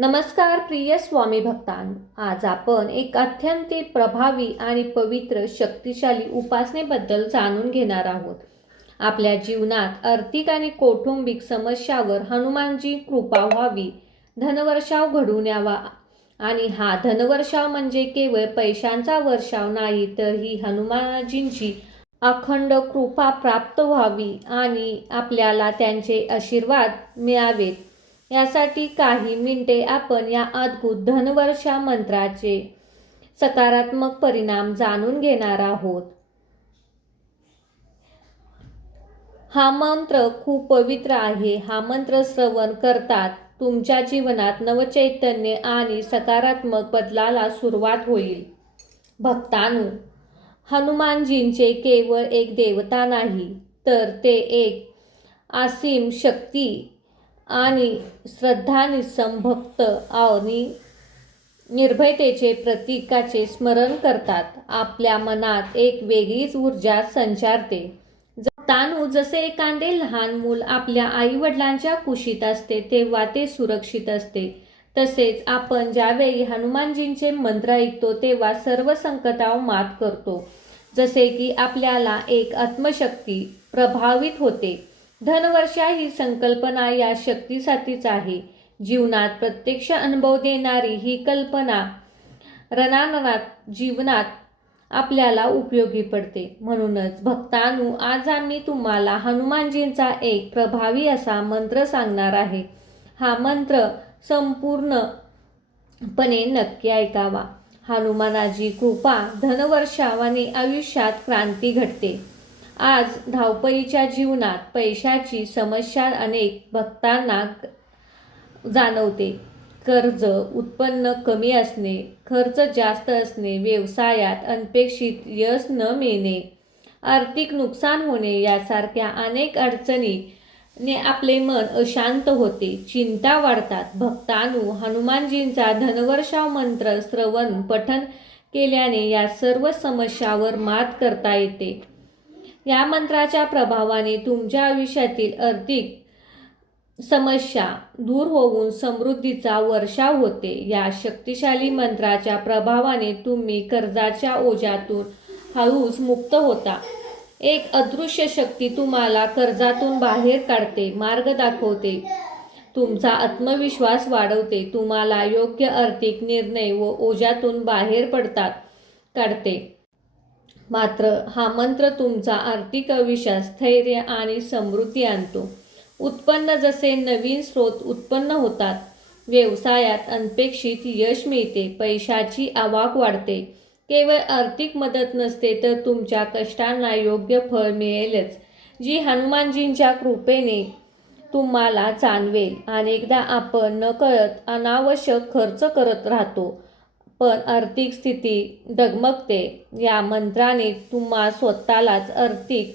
नमस्कार प्रिय स्वामी भक्तांनो, आज आपण एक अत्यंत प्रभावी आणि पवित्र शक्तिशाली उपासनेबद्दल जाणून घेणार आहोत. आपल्या जीवनात आर्थिक आणि कौटुंबिक समस्यावर हनुमानजी कृपा व्हावी, धनवर्षाव घडून यावा. आणि हा धनवर्षाव म्हणजे केवळ पैशांचा वर्षाव नाही, तर ही हनुमानजींची अखंड कृपा प्राप्त व्हावी आणि आपल्याला त्यांचे आशीर्वाद मिळावेत. यासाठी काही मिनिटे आपण या अद्भुत धनवर्षा मंत्राचे सकारात्मक परिणाम जाणून घेणार आहोत. हा मंत्र खूप पवित्र आहे. हा मंत्र श्रवण करतात तुमच्या जीवनात नवचैतन्य आणि सकारात्मक बदलाला सुरुवात होईल. भक्तांनो, हनुमानजींचे केवळ एक देवता नाही, तर ते एक असीम शक्ती आणि श्रद्धानिसम भक्त आणि निर्भयतेचे प्रतीकाचे स्मरण करतात. आपल्या मनात एक वेगळीच ऊर्जा संचारते. भक्तांनो, जसे एखादे लहान मूल आपल्या आईवडिलांच्या कुशीत असते तेव्हा ते सुरक्षित असते, तसेच आपण ज्यावेळी हनुमानजींचे मंत्र ऐकतो तेव्हा सर्व संकटावर मात करतो. जसे की आपल्याला एक आत्मशक्ती प्रभावित होते. धनवर्षा ही संकल्पना या शक्तीसाठीच आहे. जीवनात प्रत्यक्ष अनुभव देणारी ही कल्पना रणांगणात जीवनात आपल्याला उपयोगी पडते. म्हणूनच भक्तांनो, आज आम्ही तुम्हाला हनुमानजींचा एक प्रभावी असा मंत्र सांगणार आहे. हा मंत्र संपूर्णपणे नक्की ऐकावा. हनुमानाची कृपा धनवर्षावाने आयुष्यात क्रांती घडते. आज धावपळीच्या जीवनात पैशाची समस्या अनेक भक्तांना जाणवते. कर्ज, उत्पन्न कमी असणे, खर्च जास्त असणे, व्यवसायात अनपेक्षित यश न मिळणे, आर्थिक नुकसान होणे यासारख्या अनेक अडचणीने आपले मन अशांत होते, चिंता वाढतात. भक्तांनो, हनुमानजींचा धनवर्षाव मंत्र श्रवण पठण केल्याने या सर्व समस्यावर मात करता येते. या मंत्राच्या प्रभावाने तुमच्या आयुष्यातील आर्थिक समस्या दूर होऊन समृद्धीचा वर्षाव होते. या शक्तिशाली मंत्राच्या प्रभावाने तुम्ही कर्जाच्या ओझ्यातून हळूच मुक्त होता. एक अदृश्य शक्ती तुम्हाला कर्जातून बाहेर काढते, मार्ग दाखवते, तुमचा आत्मविश्वास वाढवते, तुम्हाला योग्य आर्थिक निर्णय व ओझ्यातून बाहेर काढते. मात्र हा मंत्र तुमचा आर्थिक आयुष्यात स्थैर्य आणि समृद्धी आणतो. उत्पन्न जसे नवीन स्रोत उत्पन्न होतात, व्यवसायात अनपेक्षित यश मिळते, पैशाची आवक वाढते. केवळ आर्थिक मदत नसते, तर तुमच्या कष्टांना योग्य फळ मिळेलच, जी हनुमानजींच्या कृपेने तुम्हाला जाणवेल. अनेकदा आपण नकळत अनावश्यक खर्च करत राहतो, पण आर्थिक स्थिती डगमगते. या मंत्राने तुम्हा स्वतःलाच आर्थिक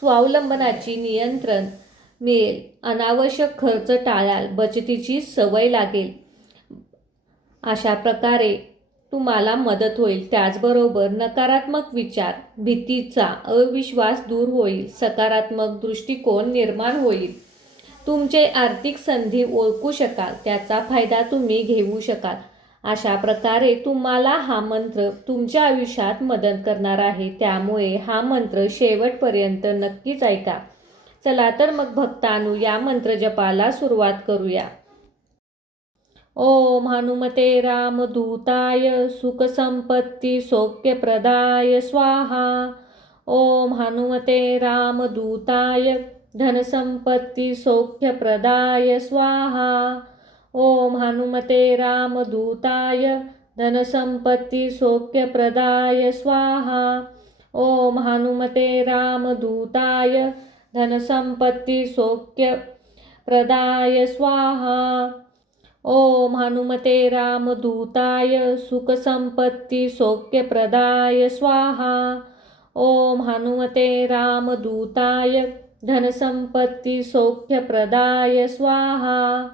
स्वावलंबनाची नियंत्रण मिळेल, अनावश्यक खर्च टाळाल, बचतीची सवय लागेल. अशा प्रकारे तुम्हाला मदत होईल. त्याचबरोबर नकारात्मक विचार, भीतीचा अविश्वास दूर होईल, सकारात्मक दृष्टिकोन निर्माण होईल. तुमचे आर्थिक संधी ओळखू शकाल, त्याचा फायदा तुम्ही घेऊ शकाल. अशा प्रकारे तुम्हाला हा मंत्र तुमच्या आयुष्यात मदत करणार आहे. त्यामुळे हा मंत्र शेवटपर्यंत नक्कीच ऐका. चला तर मग भक्तांनो, या मंत्र जपाला सुरुवात करूया. ओम हनुमते रामदूताय सुखसंपत्ती सौख्यप्रदाय स्वाहा. ओम हनुमते रामदूताय धनसंपत्ती सौख्यप्रदाय स्वाहा. ओम हनुमते रामदूताय धनसंपत्ती सौख्यप्रदाय स्वाहा. ओम हनुमते रामदूताय धनसंपत्ती सौख्यप्रदाय स्वाहा. ओम हनुमते रामदूताय सुखसंपत्ती सौख्यप्रदाय स्वाहा. ओम हनुमते रामदूताय धनसंपत्ती सौख्यप्रदाय स्वाहा.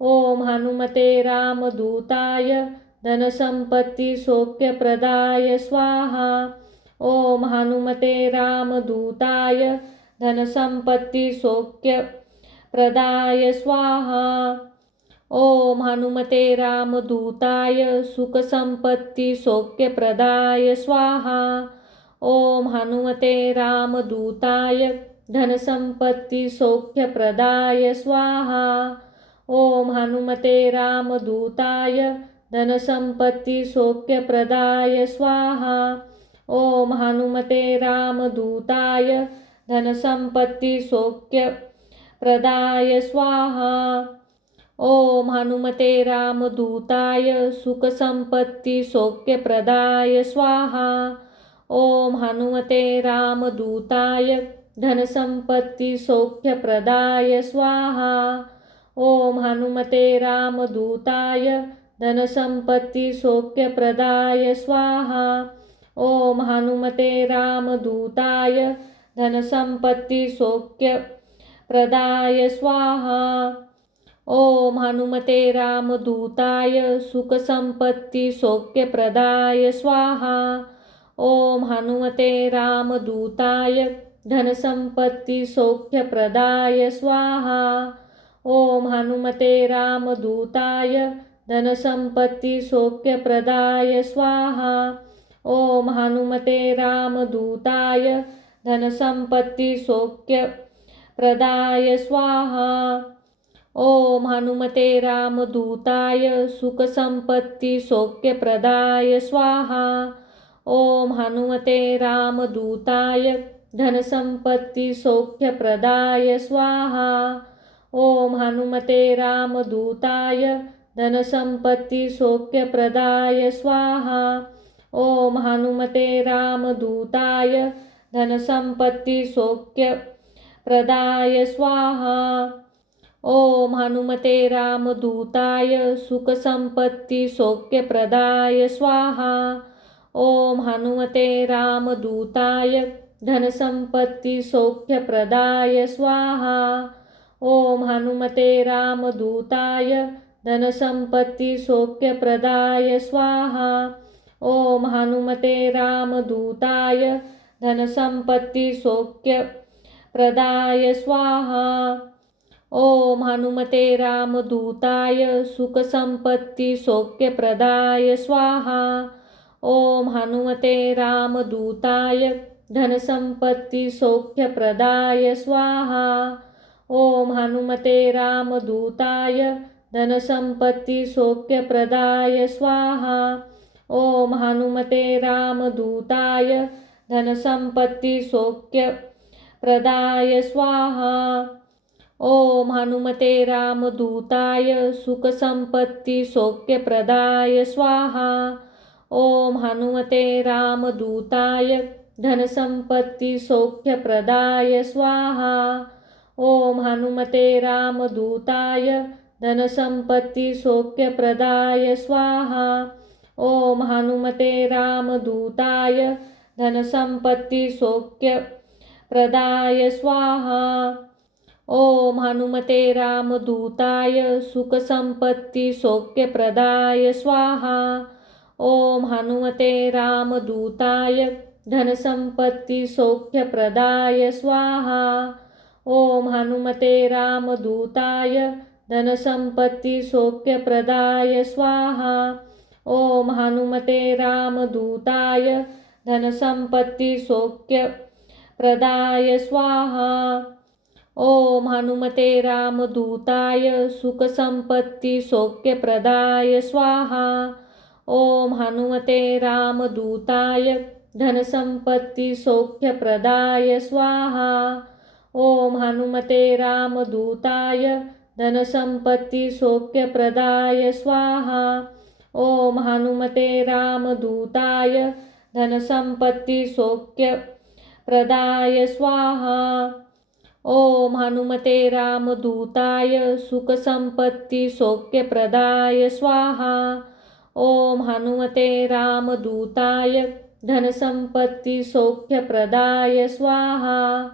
ओम हनुमते रामदूताय धनसंपत्ती सौख्यप्रदाय स्वाहा. ओम हनुमते रामदूताय धनसंपत्ती सौख्यप्रदाय स्वाहा. ओम हनुमते रामदूताय सुखसंपत्ती सौख्यप्रदाय स्वाहा। ओम हनुमते रामदूताय धनसंपत्ती सौख्यप्रदाय स्वाहा। ओम हनुमते रामदूताय धनसंपत्ती सौख्यप्रदाय स्वाहा। ओम हनुमते रामदूताय धनसंपत्ती सौख्यप्रदाय स्वाहा। ओम हनुमते रामदूताय सुखसंपत्ती सौख्यप्रदाय स्वाहा। ओम हनुमते रामदूताय धनसंपत्ती सौख्यप्रदाय स्वाहा। ओम हनुमते रामदूताय धनसंपत्ती सौख्यप्रदाय स्वाहा। ओम हनुमते रामदूताय धनसंपत्ती सौख्यप्रदाय स्वाहा। ओम हनुमते रामदूताय सुखसंपत्ती सौख्यप्रदाय स्वाहा। ओम हनुमते रामदूताय धनसंपत्ती सौख्यप्रदाय स्वाहा। ओम हनुमते रामदूताय धनसंपत्ती सौख्यप्रदाय स्वाहा। ओम हनुमते रामदूताय धनसंपत्ती सौख्यप्रदाय स्वाहा। ओम हनुमते रामदूताय सुखसंपत्ती सौख्यप्रदाय स्वाहा। ओम हनुमते रामदूताय धनसंपत्ती सौख्यप्रदाय स्वाहा। ओम हनुमते रामदूताय धनसंपत्ती सौख्यप्रदाय स्वाहा। ओम हनुमते रामदूताय धनसंपत्ती सौख्यप्रदाय स्वाहा। ओम हनुमते रामदूताय सुखसंपत्ती सौख्यप्रदाय स्वाहा। ओम हनुमते रामदूताय धनसंपत्ती सौख्यप्रदाय स्वाहा। ओम हनुमते रामदूताय धनसंपत्ती सौख्यप्रदाय स्वाहा। ओम हनुमते रामदूताय धनसंपत्ती सौख्यप्रदाय स्वाहा। ओम हनुमते रामदूताय सुखसंपत्ती सौख्यप्रदाय स्वाहा। ओम हनुमते रामदूताय धनसंपत्ती सौख्यप्रदाय स्वाहा। ओम हनुमते रामदूताय धनसंपत्ती सौख्यप्रदाय स्वाहा। ओम हनुमते रामदूताय धनसंपत्ती सौख्यप्रदाय स्वाहा। ओम हनुमते रामदूताय सुखसंपत्ती सौख्यप्रदाय स्वाहा। ओम हनुमते रामदूताय धनसंपत्ती सौख्यप्रदाय स्वाहा। ओम हनुमते रामदूताय धनसंपत्ती सौख्यप्रदाय स्वाहा। ओम हनुमते रामदूताय धनसंपत्ती सौख्यप्रदाय स्वाहा। ओम हनुमते रामदूताय सुखसंपत्ती सौख्यप्रदाय स्वाहा। ओम हनुमते रामदूताय धनसंपत्ती सौख्यप्रदाय स्वाहा। ओम हनुमते रामदूताय धनसंपत्ती सौख्यप्रदाय स्वाहा। ओम हनुमते रामदूताय धनसंपत्ती सौख्यप्रदाय स्वाहा। ओम हनुमते रामदूताय सुखसंपत्ती सौख्यप्रदाय स्वाहा। ओम हनुमते रामदूताय धनसंपत्ती सौख्यप्रदाय स्वाहा। ओम हनुमते रामदूताय धनसंपत्ती सौख्यप्रदाय स्वाहा। ओम हनुमते रामदूताय धनसंपत्ती सौख्यप्रदाय स्वाहा। ओम हनुमते रामदूताय सुखसंपत्ती सौख्यप्रदाय स्वाहा। ओम हनुमते रामदूताय धनसंपत्ती सौख्यप्रदाय स्वाहा।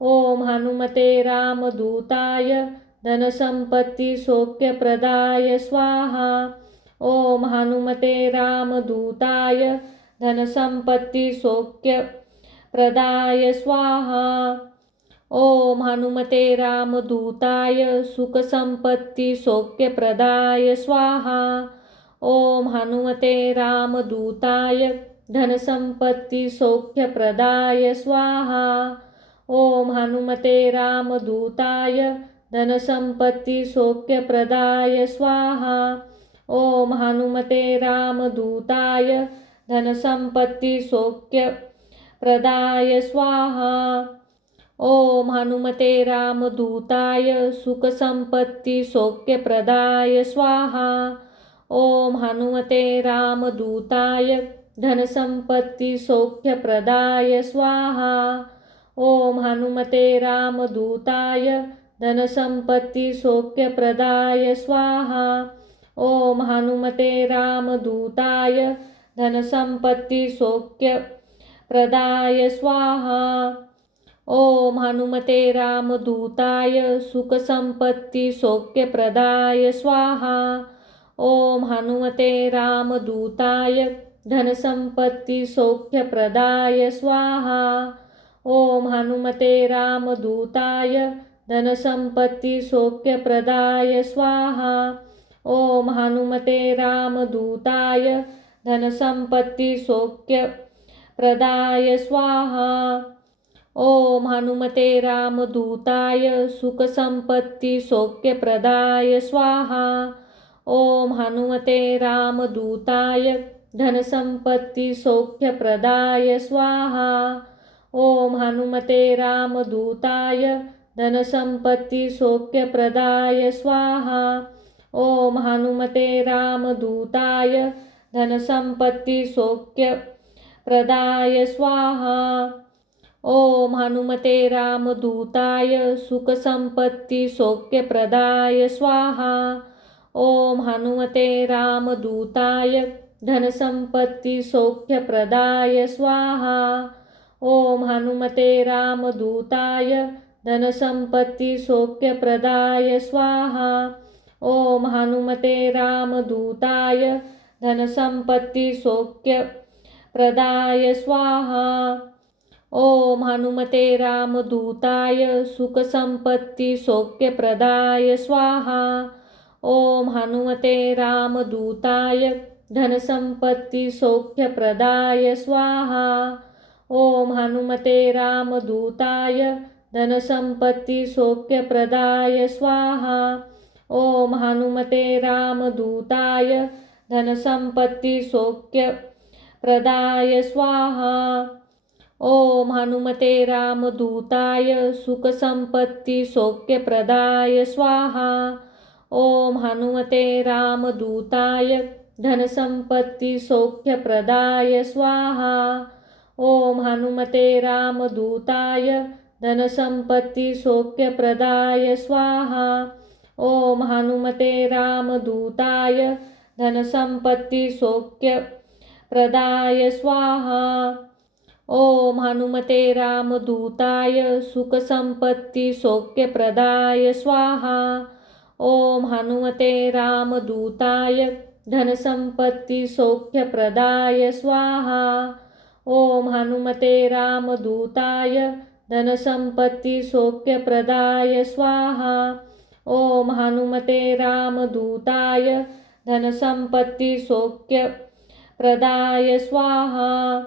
ओम हनुमते रामदूताय धनसंपत्ती सौख्यप्रदाय स्वाहा। ओम हनुमते रामदूताय धनसंपत्ती सौख्यप्रदाय स्वाहा। ओम हनुमते रामदूताय सुखसंपत्तिसौख्यप्रदाय स्वाहा। ओम हनुमते रामदूताय धनसंपत्तिसौख्यप्रदाय स्वाहा। ओम हनुमते रामदूताय धनसंपत्तिसौख्यप्रदाय स्वाहा। ओम हनुमते रामदूताय धनसंपत्तिसौख्यप्रदाय स्वाहा। ओम हनुमते रामदूताय सुखसंपत्तिसौख्यप्रदाय स्वाहा। ओम हनुमते रामदूताय धनसंपत्तिसौख्यप्रदाय स्वाहा। ओम हनुमते रामदूताय धनसंपत्तिसौख्यप्रदाय स्वाहा। ओम हनुमते रामदूताय धनसंपत्तिसौख्यप्रदाय स्वाहा। ओम हनुमते रामदूताय सुखसंपत्तिसौख्यप्रदाय स्वाहा। ओम हनुमते रामदूताय धनसंपत्तिसौख्यप्रदाय स्वाहा। ओम हनुमते रामदूताय धनसंपत्तिसौख्यप्रदाय स्वाहा। ओम हनुमते रामदूताय धनसंपत्तिसौख्यप्रदाय स्वाहा। ओम हनुमते रामदूताय सुखसंपत्तिसौख्यप्रदाय स्वाहा। ओम हनुमते रामदूताय धनसंपत्तिसौख्यप्रदाय स्वाहा। ओम हनुमते रामदूताय धनसंपत्तिसौख्यप्रदाय स्वाहा। ओम हनुमते रामदूताय धनसंपत्तिसौख्यप्रदाय स्वाहा। ओम हनुमते रामदूताय सुखसंपत्तिसौख्यप्रदाय स्वाहा। ओम हनुमते रामदूताय धनसंपत्तिसौख्यप्रदाय स्वाहा। ओम हनुमते रामदूताय धनसंपत्तिसौख्यप्रदाय स्वाहा। ओम हनुमते रामदूताय धनसंपत्तिसौख्यप्रदाय स्वाहा। ओम हनुमते रामदूताय सुखसंपत्तिसौख्यप्रदाय स्वाहा। ओम हनुमते रामदूताय धनसंपत्तिसौख्यप्रदाय स्वाहा। ओम हनुमते रामदूताय धनसंपत्तिसौख्यप्रदाय स्वाहा। ओम हनुमते रामदूताय धनसंपत्तिसौख्यप्रदाय स्वाहा। ओम हनुमते रामदूताय सुखसंपत्तिसौख्यप्रदाय स्वाहा। ओम हनुमते रामदूताय धनसंपत्तिसौख्यप्रदाय स्वाहा। ओम हनुमते रामदूताय धनसंपत्तिसौख्यप्रदाय स्वाहा। ओम हनुमते रामदूताय धनसंपत्तिसौख्यप्रदाय स्वाहा। ओम हनुमते रामदूताय सुखसंपत्तिसौख्यप्रदाय स्वाहा। ओम हनुमते रामदूताय धनसंपत्तिसौख्यप्रदाय स्वाहा। ओम हनुमते रामदूताय धनसंपत्तिसौख्यप्रदाय स्वाहा। ओम हनुमते रामदूताय धनसंपत्तिसौख्यप्रदाय स्वाहा।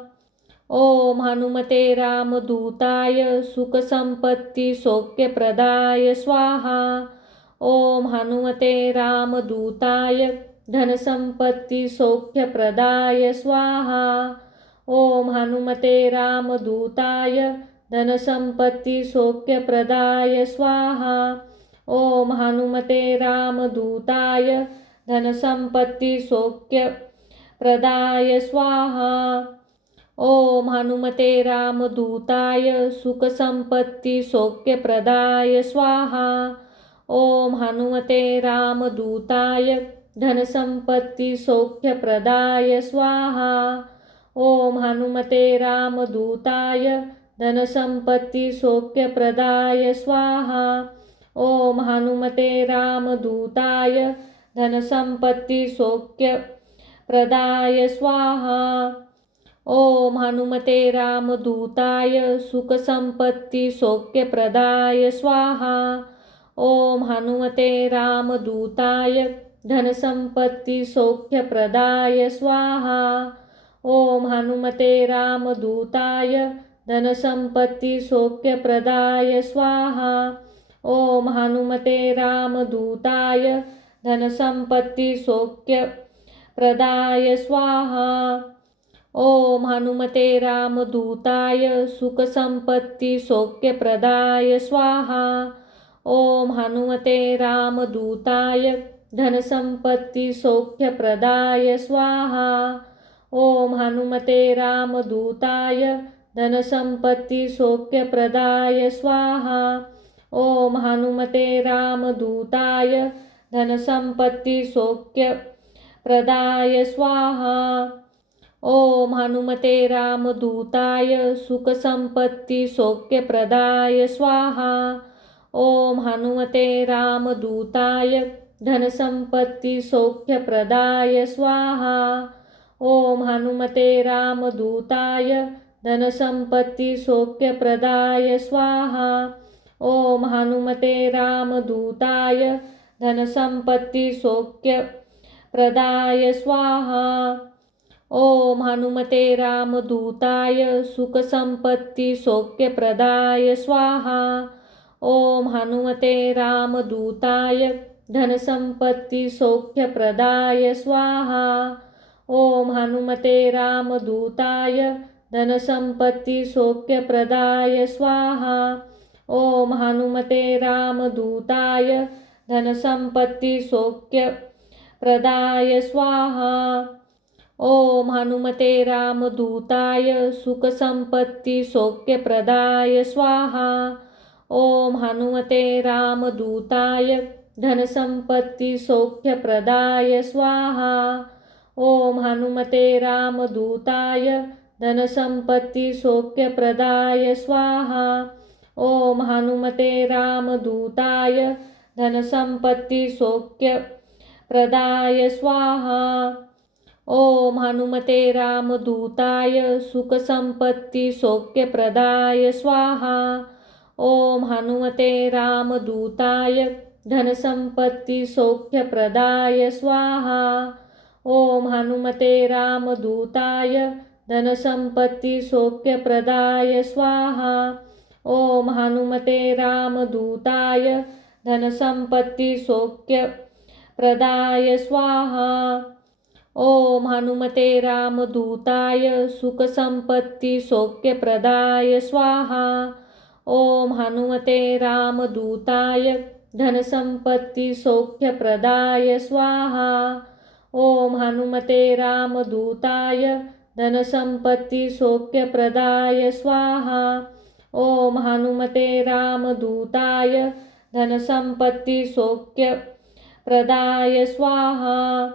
ओम हनुमते रामदूताय सुखसंपत्तिसौख्यप्रदाय स्वाहा। ओम हनुमते रामदूताय धनसंपत्तिसौख्यप्रदाय स्वाहा। ओम हनुमते रामदूताय धनसंपत्तिसौख्यप्रदाय स्वाहा। ओम हनुमते रामदूताय धनसंपत्तिसौख्यप्रदाय स्वाहा। ओम हनुमते रामदूताय सुखसंपत्तिसौख्यप्रदाय स्वाहा। ओम हनुमते रामदूताय धनसंपत्तिसौख्यप्रदाय स्वाहा। ओम हनुमते रामदूताय धनसंपत्तिसौख्यप्रदाय स्वाहा। ओम हनुमते रामदूताय धनसंपत्तिसौख्यप्रदाय स्वाहा। ओम हनुमते रामदूताय सुखसंपत्ति सौख्यप्रदाय स्वाहा। ओम हनुमते रामदूताय धनसंपत्ति सौख्यप्रदाय स्वाहा। ओम हनुमते रामदूताय धनसंपत्ति सौख्यप्रदाय स्वाहा। ओम हनुमते रामदूताय धनसंपत्ति सौख्यप्रदाय स्वाहा। ओम हनुमते रामदूताय सुखसंपत्ति सौख्यप्रदाय स्वाहा। ओम हनुमते रामदूताय धनसंपत्ति सौख्यप्रदाय स्वाहा। ओम हनुमते रामदूताय धनसंपत्ति सौख्यप्रदाय स्वाहा। ओम हनुमते रामदूताय धनसंपत्ति सौख्यप्रदाय स्वाहा। ओम हनुमते रामदूताय सुखसंपत्ति सौख्यप्रदाय स्वाहा। ओम हनुमते रामदूताय धनसंपत्ति सौख्यप्रदाय स्वाहा। ओम हनुमते रामदूताय धनसंपत्ति सौख्यप्रदाय स्वाहा। ओम हनुमते रामदूताय धनसंपत्ति सौख्यप्रदाय स्वाहा। ओम हनुमते रामदूताय सुखसंपत्ति सौख्यप्रदाय स्वाहा। ओम हनुमते रामदूताय धनसंपत्ति सौख्यप्रदाय स्वाहा। ओम हनुमते रामदूताय धनसंपत्ति सौख्यप्रदाय स्वाहा। ओम हनुमते रामदूताय धनसंपत्ति सौख्यप्रदाय स्वाहा। ओम हनुमते रामदूताय सुखसंपत्ति सौख्यप्रदाय स्वाहा। ओम हनुमते रामदूताय धनसंपत्ति सौख्यप्रदाय स्वाहा। ओम हनुमते रामदूताय धनसंपत्ति सौख्यप्रदाय स्वाहा। ओम हनुमते रामदूताय धनसंपत्ति सौख्यप्रदाय स्वाहा। ओम हनुमते रामदूताय सुखसंपत्ति सौख्यप्रदाय स्वाहा। ओम हनुमते रामदूताय धनसंपत्ति सौख्यप्रदाय स्वाहा। ओम हनुमते रामदूताय धनसंपत्ति सौख्यप्रदाय स्वाहा। ओम हनुमते रामदूताय धनसंपत्ति सौख्यप्रदाय स्वाहा। ओम हनुमते रामदूताय सुखसंपत्ति सौख्यप्रदाय स्वाहा। ओम हनुमते रामदूताय धनसंपत्ति सौख्यप्रदाय स्वाहा। ओम हनुमते रामदूताय धनसंपत्ति सौख्यप्रदाय स्वाहा। ओम हनुमते रामदूताय धनसंपत्ति सौख्यप्रदाय स्वाहा।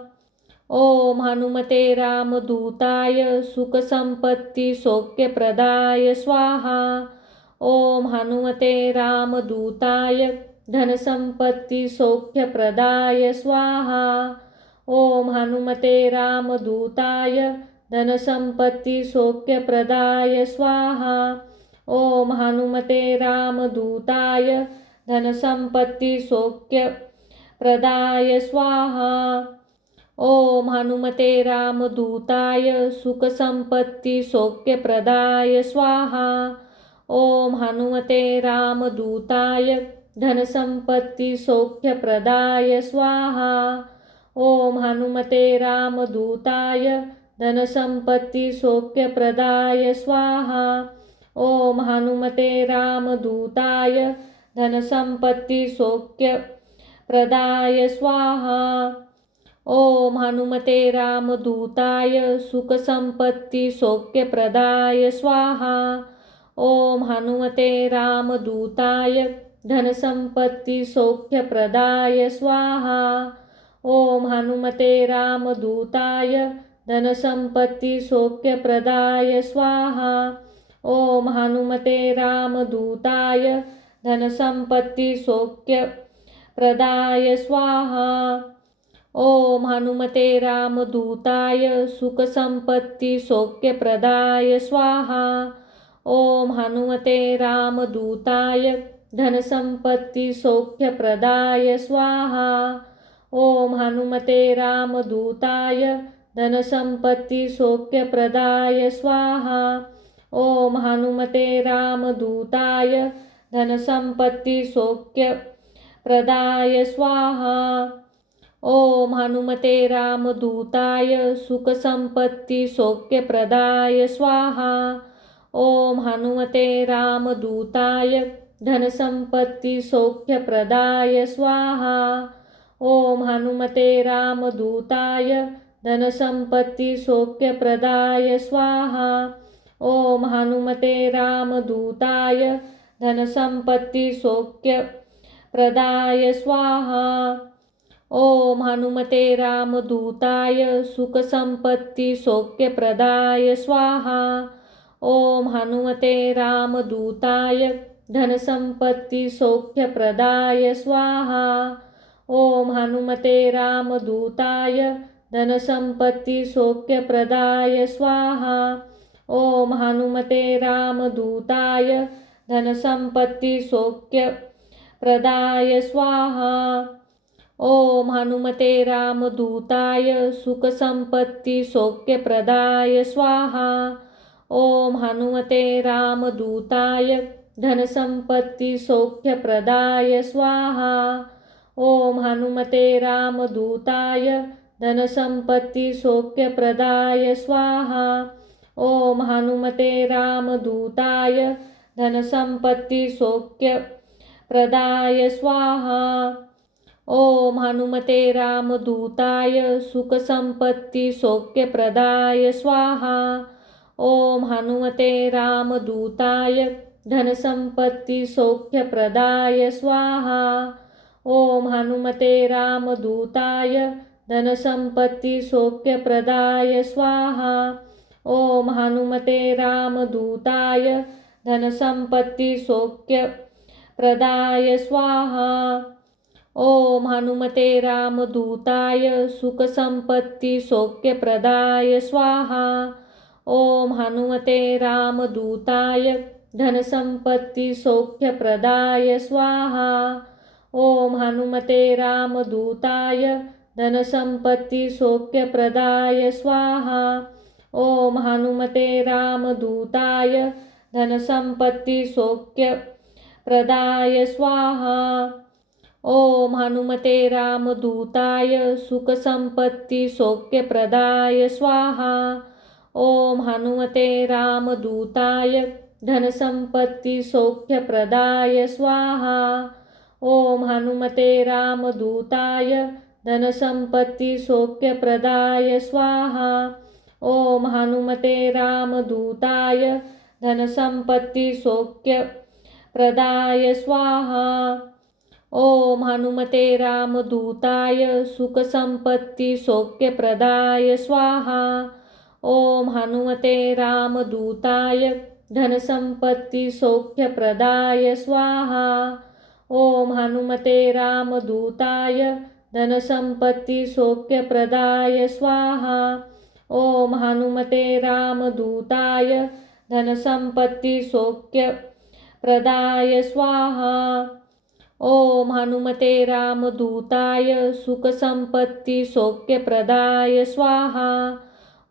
ओम हनुमते रामदूताय सुखसंपत्ति सौख्यप्रदाय स्वाहा। ओम हनुमते रामदूताय धनसंपत्ति सौख्यप्रदाय स्वाहा। ओम हनुमते रामदूताय धनसंपत्ति सौख्यप्रदाय स्वाहा। ओम हनुमते रामदूताय धनसंपत्ति सौख्यप्रदाय स्वाहा। ओम हनुमते रामदूताय सुखसंपत्ति सौख्यप्रदाय स्वाहा। ओम हनुमते रामदूताय धनसंपत्ति सौख्यप्रदाय स्वाहा। ओम हनुमते रामदूताय धनसंपत्ति सौख्यप्रदाय स्वाहा। ओम हनुमते रामदूताय धनसंपत्ति सौख्यप्रदाय स्वाहा। ओम हनुमते रामदूताय सुखसंपत्ति सौख्यप्रदाय स्वाहा। ओम हनुमते रामदूताय धनसंपत्ति सौख्यप्रदाय स्वाहा। ओम हनुमते रामदूताय धनसंपत्ति सौख्यप्रदाय स्वाहा। ओम हनुमते रामदूताय धनसंपत्ति सौख्यप्रदाय स्वाहा। ओम हनुमते रामदूताय सुखसंपत्ति सौख्यप्रदाय स्वाहा। ओम हनुमते रामदूताय धनसंपत्ति सौख्यप्रदाय स्वाहा। ओम हनुमते रामदूताय धनसंपत्ति सौख्यप्रदाय स्वाहा। ओम हनुमते रामदूताय धनसंपत्ति सौख्यप्रदाय स्वाहा। ओम हनुमते रामदूताय सुखसंपत्ति सौख्यप्रदाय स्वाहा। ओम हनुमते रामदूताय धनसंपत्ति सौख्यप्रदाय स्वाहा। ओम हनुमते रामदूताय धनसंपत्ति सौख्यप्रदाय स्वाहा। ओम हनुमते रामदूताय धनसंपत्ति सौख्यप्रदाय स्वाहा। ओम हनुमते रामदूताय सुखसंपत्ति सौख्यप्रदाय स्वाहा। ओम हनुमते रामदूताय धनसंपत्ति सौख्यप्रदाय स्वाहा। ओम हनुमते रामदूताय धनसंपत्ति सौख्यप्रदाय स्वाहा। ओम हनुमते रामदूताय धनसंपत्ति सौख्यप्रदाय स्वाहा। ओम हनुमते रामदूताय सुखसंपत्ति सौख्यप्रदाय स्वाहा। ओम हनुमते रामदूताय धनसंपत्ति सौख्यप्रदाय स्वाहा। ओम हनुमते रामदूताय धनसंपत्ति सौख्यप्रदाय स्वाहा। ओम हनुमते रामदूताय धनसंपत्ति सौख्यप्रदाय स्वाहा। ओम हनुमते रामदूताय सुखसंपत्ति सौख्यप्रदाय स्वाहा। ओम हनुमते रामदूताय धनसंपत्ति सौख्यप्रदाय स्वाहा। ओम हनुमते रामदूताय धनसंपत्ति सौख्यप्रदाय स्वाहा। ओम हनुमते रामदूताय धनसंपत्ति सौख्यप्रदाय स्वाहा। ओम हनुमते रामदूताय सुखसंपत्ति सौख्यप्रदाय स्वाहा। ओम हनुमते रामदूताय धनसंपत्ति सौख्यप्रदाय स्वाहा। ओम हनुमते रामदूताय धनसंपत्ति सौख्यप्रदाय स्वाहा। ओम हनुमते रामदूताय धनसंपत्ति सौख्यप्रदाय स्वाहा। ओम हनुमते रामदूताय सुखसंपत्ति सौख्यप्रदाय स्वाहा। ओम हनुमते रामदूताय धनसंपत्ति सौख्यप्रदाय स्वाहा। ओम हनुमते रामदूताय धनसंपत्ति सौख्यप्रदाय स्वाहा। ओम हनुमते रामदूताय धनसंपत्ति सौख्यप्रदाय स्वाहा। ओम हनुमते रामदूताय सुखसंपत्ति सौख्यप्रदाय स्वाहा। ओम हनुमते रामदूताय धनसंपत्ति सौख्यप्रदाय स्वाहा। ओम हनुमते रामदूताय धनसंपत्ति सौख्यप्रदाय स्वाहा। ओम हनुमते रामदूताय धनसंपत्ति सौख्यप्रदाय स्वाहा। ओम हनुमते रामदूताय सुखसंपत्ति सौख्यप्रदाय स्वाहा।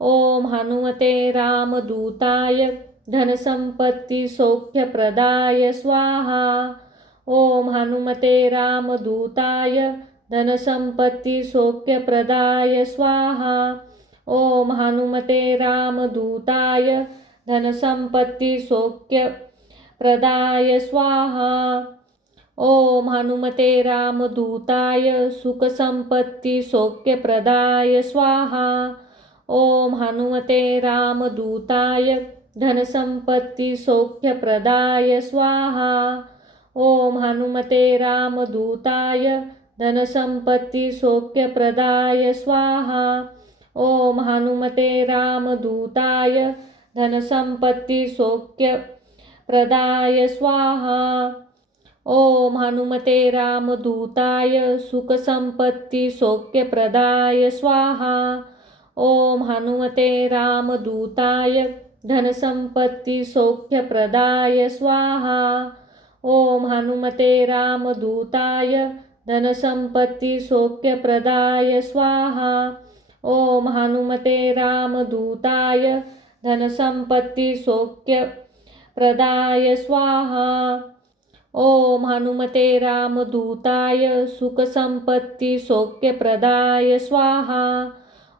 ओम हनुमते रामदूताय धनसंपत्ति सौख्यप्रदाय स्वाहा। ओम हनुमते रामदूताय धनसंपत्ति सौख्यप्रदाय स्वाहा। ओम हनुमते रामदूताय धनसंपत्ति सौख्यप्रदाय स्वाहा। ओम हनुमते रामदूताय सुखसंपत्ति सौख्यप्रदाय स्वाहा। ओम हनुमते रामदूताय धनसंपत्ति सौख्यप्रदाय स्वाहा। ओम हनुमते रामदूताय धनसंपत्ति सौख्यप्रदाय स्वाहा। ओम हनुमते रामदूताय धनसंपत्ति सौख्यप्रदाय स्वाहा। ओम हनुमते रामदूताय सुखसंपत्ती सौख्यप्रदाय स्वाहा। ओम हनुमते रामदूताय धनसंपत्ती सौख्यप्रदाय स्वाहा। ओम हनुमते रामदूताय धनसंपत्ती सौख्यप्रदाय स्वाहा। ओम हनुमते रामदूताय धनसंपत्ती सौख्यप्रदाय स्वाहा। ओम हनुमते रामदूताय सुखसंपत्ती सौख्यप्रदाय स्वाहा।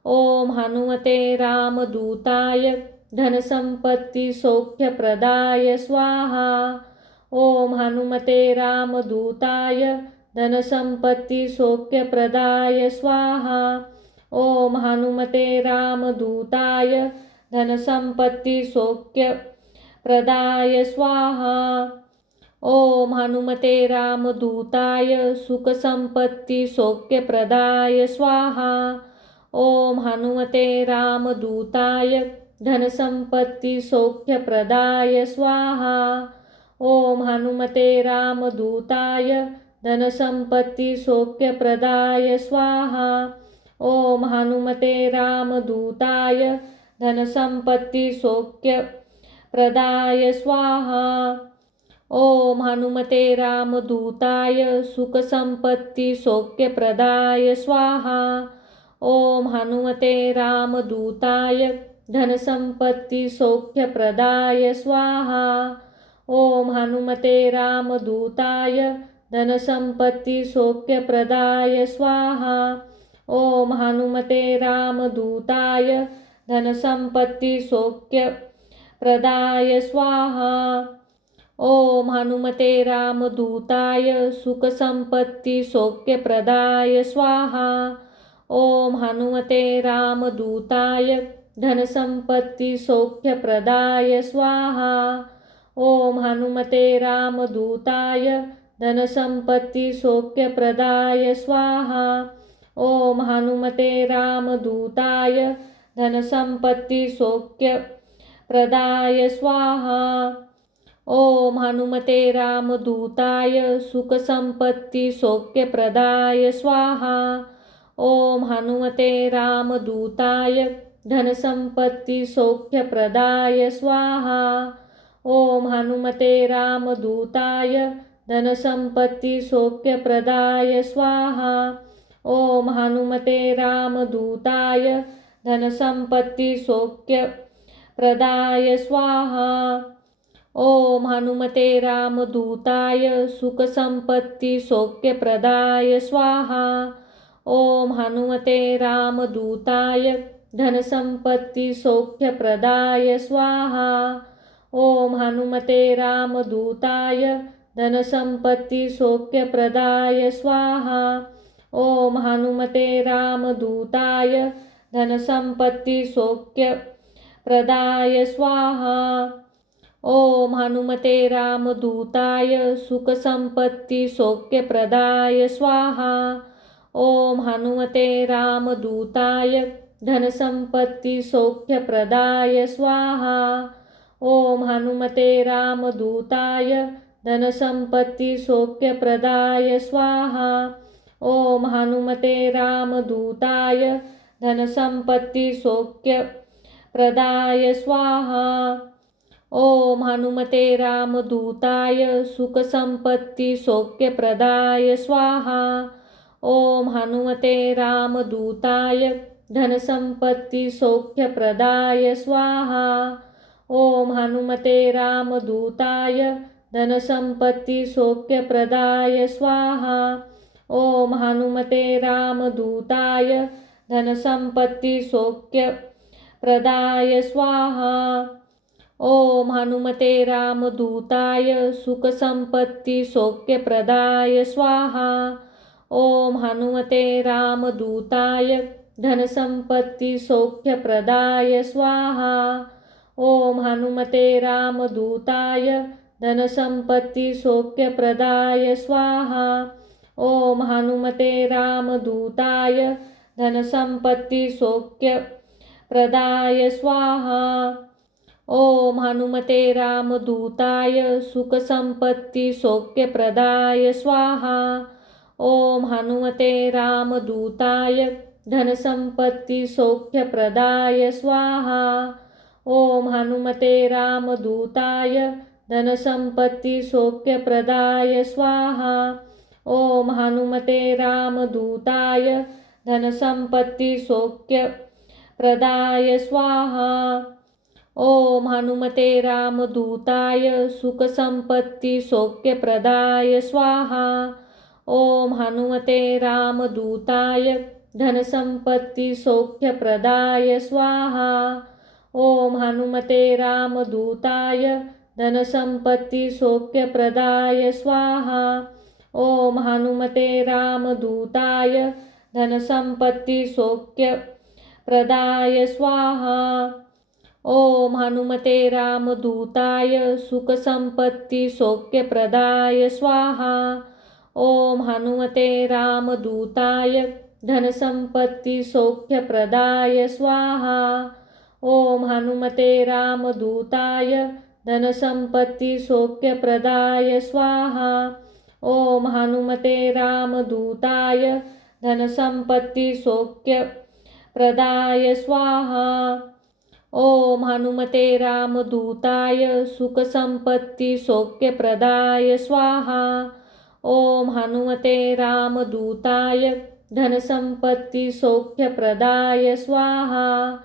ओम हनुमते रामदूताय धनसंपत्ती सौख्यप्रदाय स्वाहा। ओम हनुमते रामदूताय धनसंपत्ती सौख्यप्रदाय स्वाहा। ओम हनुमते रामदूताय धनसंपत्ती सौख्यप्रदाय स्वाहा। ओम हनुमते रामदूताय सुखसंपत्ती सौख्यप्रदाय स्वाहा। ओम हनुमते रामदूताय धनसंपत्ती सौख्यप्रदाय स्वाहा। ओम हनुमते रामदूताय धनसंपत्ती सौख्यप्रदाय स्वाहा। ओम हनुमते रामदूताय धनसंपत्ती सौख्यप्रदाय स्वाहा। ओम हनुमते रामदूताय सुखसंपत्ती सौख्यप्रदाय स्वाहा। ओम हनुमते रामदूताय धनसंपत्ती सौख्यप्रदाय स्वाहा। ओम हनुमते रामदूताय धनसंपत्ती सौख्यप्रदाय स्वाहा। ओम हनुमते रामदूताय धनसंपत्ती सौख्यप्रदाय स्वाहा। ओम हनुमते रामदूताय सुखसंपत्ती सौख्यप्रदाय स्वाहा। ओम हनुमते रामदूताय धनसंपत्ती सौख्यप्रदाय स्वाहा। ओम हनुमते रामदूताय धनसंपत्ती सौख्यप्रदाय स्वाहा। ओम हनुमते रामदूताय धनसंपत्ती सौख्यप्रदाय स्वाहा। ओम हनुमते रामदूताय सुखसंपत्ती सौख्यप्रदाय स्वाहा। ओम हनुमते रामदूताय धनसंपत्ती सौख्यप्रदाय स्वाहा। ओम हनुमते रामदूताय धनसंपत्ती सौख्यप्रदाय स्वाहा। ओम हनुमते रामदूताय धनसंपत्ती सौख्यप्रदाय स्वाहा। ओम हनुमते रामदूताय सुखसंपत्ती सौख्यप्रदाय स्वाहा। ओम हनुमते रामदूताय धनसंपत्ती सौख्यप्रदाय स्वाहा। ओम हनुमते रामदूताय धनसंपत्ती सौख्यप्रदाय स्वाहा। ओम हनुमते रामदूताय धनसंपत्ती सौख्यप्रदाय स्वाहा। ओम हनुमते रामदूताय सुखसंपत्ती सौख्यप्रदाय स्वाहा। ओम हनुमते रामदूताय धनसंपत्ती सौख्यप्रदाय स्वाहा। ओम हनुमते रामदूताय धनसंपत्ती सौख्यप्रदाय स्वाहा। ओम हनुमते रामदूताय धनसंपत्ती सौख्यप्रदाय स्वाहा। ओम हनुमते रामदूताय सुखसंपत्ती सौख्यप्रदाय स्वाहा। ओम हनुमते रामदूताय धनसंपत्ती सौख्यप्रदाय स्वाहा। ओम हनुमते रामदूताय धनसंपत्ती सौख्यप्रदाय स्वाहा। ओम हनुमते रामदूताय धनसंपत्ती सौख्यप्रदाय स्वाहा। ओम हनुमते रामदूताय सुखसंपत्ती सौख्यप्रदाय स्वाहा। ओम हनुमते रामदूताय धनसंपत्ती सौख्यप्रदाय स्वाहा। ओम हनुमते रामदूताय धनसंपत्ती सौख्यप्रदाय स्वाहा। ओम हनुमते रामदूताय धनसंपत्ती सौख्यप्रदाय स्वाहा। ओम हनुमते रामदूताय सुखसंपत्तिसौख्यप्रदाय स्वाहा। ओम हनुमते रामदूताय धनसंपत्तिसौख्यप्रदाय स्वाहा। ओम हनुमते रामदूताय धनसंपत्तिसौख्यप्रदाय स्वाहा। ओम हनुमते रामदूताय धनसंपत्तिसौख्यप्रदाय स्वाहा। ओम हनुमते रामदूताय सुखसंपत्तिसौख्यप्रदाय स्वाहा। ओम हनुमते रामदूताय धनसंपत्तिसौख्यप्रदाय स्वाहा। ओम हनुमते रामदूताय धनसंपत्तिसौख्यप्रदाय स्वाहा। ओम हनुमते रामदूताय धनसंपत्तिसौख्यप्रदाय स्वाहा। ओम हनुमते रामदूताय सुखसंपत्तिसौख्यप्रदाय स्वाहा। ओम हनुमते रामदूताय धनसंपत्तिसौख्यप्रदाय स्वाहा। ओम हनुमते रामदूताय धनसंपत्तिसौख्यप्रदाय स्वाहा। ओम हनुमते रामदूताय धनसंपत्तिसौख्यप्रदाय स्वाहा। ओम हनुमते रामदूताय सुखसंपत्तिसौख्यप्रदाय स्वाहा। ओम हनुमते रामदूताय धनसंपत्तिसौख्यप्रदाय स्वाहा।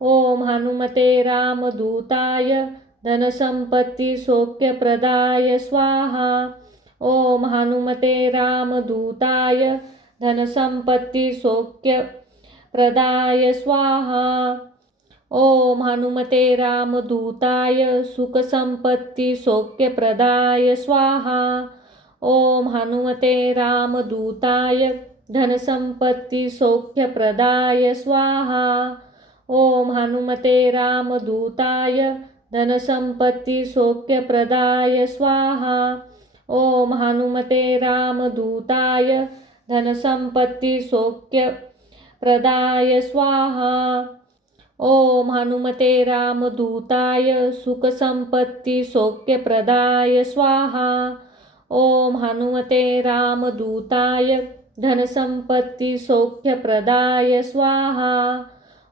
ओम हनुमते रामदूताय धनसंपत्तिसौख्यप्रदाय स्वाहा। ओम हनुमते रामदूताय धनसंपत्तिसौख्यप्रदाय स्वाहा। ओम हनुमते रामदूताय सुखसंपत्तिसौख्यप्रदाय स्वाहा। ओम हनुमते रामदूताय धनसंपत्तिसौख्यप्रदाय स्वाहा। ओम हनुमते रामदूताय धनसंपत्तिसौख्यप्रदाय स्वाहा। ओम हनुमते रामदूताय धनसंपत्तिसौख्यप्रदाय स्वाहा। ओम हनुमते रामदूताय सुखसंपत्तिसौख्यप्रदाय स्वाहा। ओम हनुमते रामदूताय धनसंपत्तिसौख्यप्रदाय स्वाहा।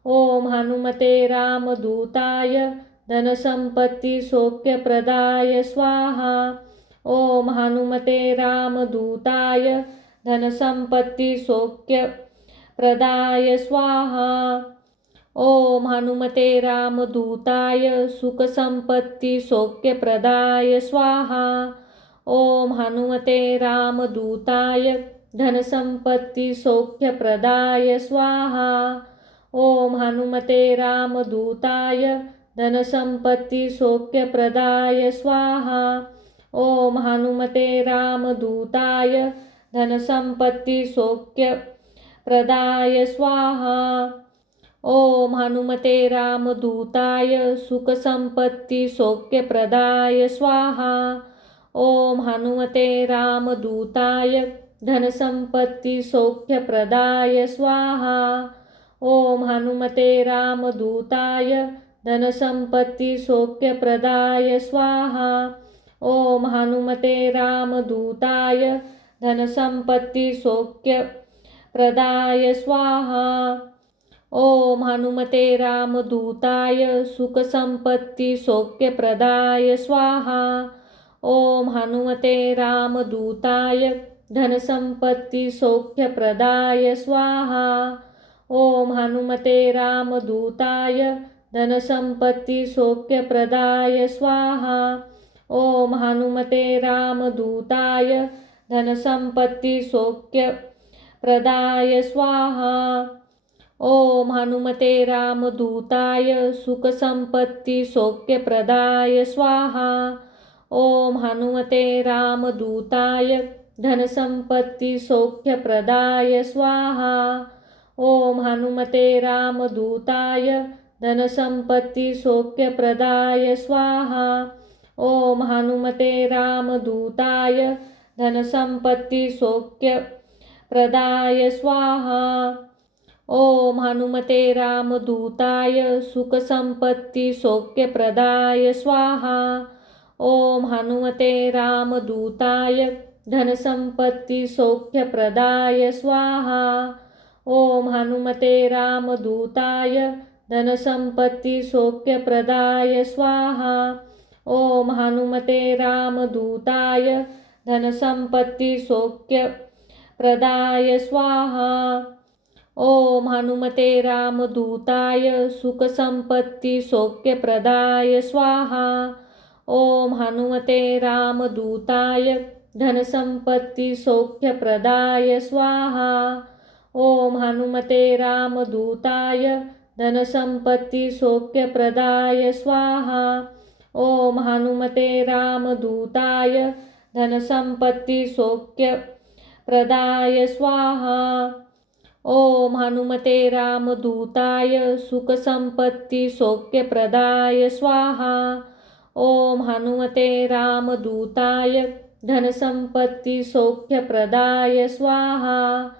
ओम हनुमते रामदूताय धनसंपत्तिसौख्यप्रदाय स्वाहा। ओम हनुमते रामदूताय धनसंपत्तिसौख्यप्रदाय स्वाहा। ओम हनुमते रामदूताय सुखसंपत्तिसौख्यप्रदाय स्वाहा। ओम हनुमते रामदूताय धनसंपत्तिसौख्यप्रदाय स्वाहा। ओम हनुमते रामदूताय धनसंपत्तिसौख्यप्रदाय स्वाहा। ओम हनुमते रामदूताय धनसंपत्तिसौख्यप्रदाय स्वाहा। ओम हनुमते रामदूताय सुखसंपत्तिसौख्यप्रदाय स्वाहा। ओम हनुमते रामदूताय धनसंपत्तिसौख्यप्रदाय स्वाहा। ओम हनुमते रामदूताय धनसंपत्तिसौख्यप्रदाय स्वाहा। ओम हनुमते रामदूताय धनसंपत्तिसौख्यप्रदाय स्वाहा। ओम हनुमते रामदूताय सुखसंपत्तिसौख्यप्रदाय स्वाहा। ओम हनुमते रामदूताय धनसंपत्तिसौख्यप्रदाय स्वाहा। ओम हनुमते रामदूताय धनसंपत्तिसौख्यप्रदाय स्वाहा। ओम हनुमते रामदूताय धनसंपत्तिसौख्यप्रदाय स्वाहा। ओम हनुमते रामदूताय सुखसंपत्तिसौख्यप्रदाय स्वाहा। ओम हनुमते रामदूताय धनसंपत्तिसौख्यप्रदाय स्वाहा। ओम हनुमते रामदूताय धनसंपत्तिसौख्यप्रदाय स्वाहा। ओम हनुमते रामदूताय धनसंपत्तिसौख्यप्रदाय स्वाहा। ओम हनुमते रामदूताय सुखसंपत्ति सौख्यप्रदाय स्वाहा। ओम हनुमते रामदूताय धनसंपत्ति सौख्यप्रदाय स्वाहा। ओम हनुमते रामदूताय धनसंपत्ति सौख्यप्रदाय स्वाहा। ओम हनुमते रामदूताय धनसंपत्ति सौख्यप्रदाय स्वाहा। ओम हनुमते रामदूताय सुखसंपत्ति सौख्यप्रदाय स्वाहा। ओम हनुमते रामदूताय धनसंपत्ति सौख्यप्रदाय स्वाहा। ओम हनुमते रामदूताय धनसंपत्ति सौख्यप्रदाय स्वाहा। ओम हनुमते रामदूताय धनसंपत्ति सौख्यप्रदाय स्वाहा। ओम हनुमते रामदूताय सुखसंपत्ति सौख्यप्रदाय स्वाहा। ओम हनुमते रामदूताय धनसंपत्ति सौख्यप्रदाय स्वाहा।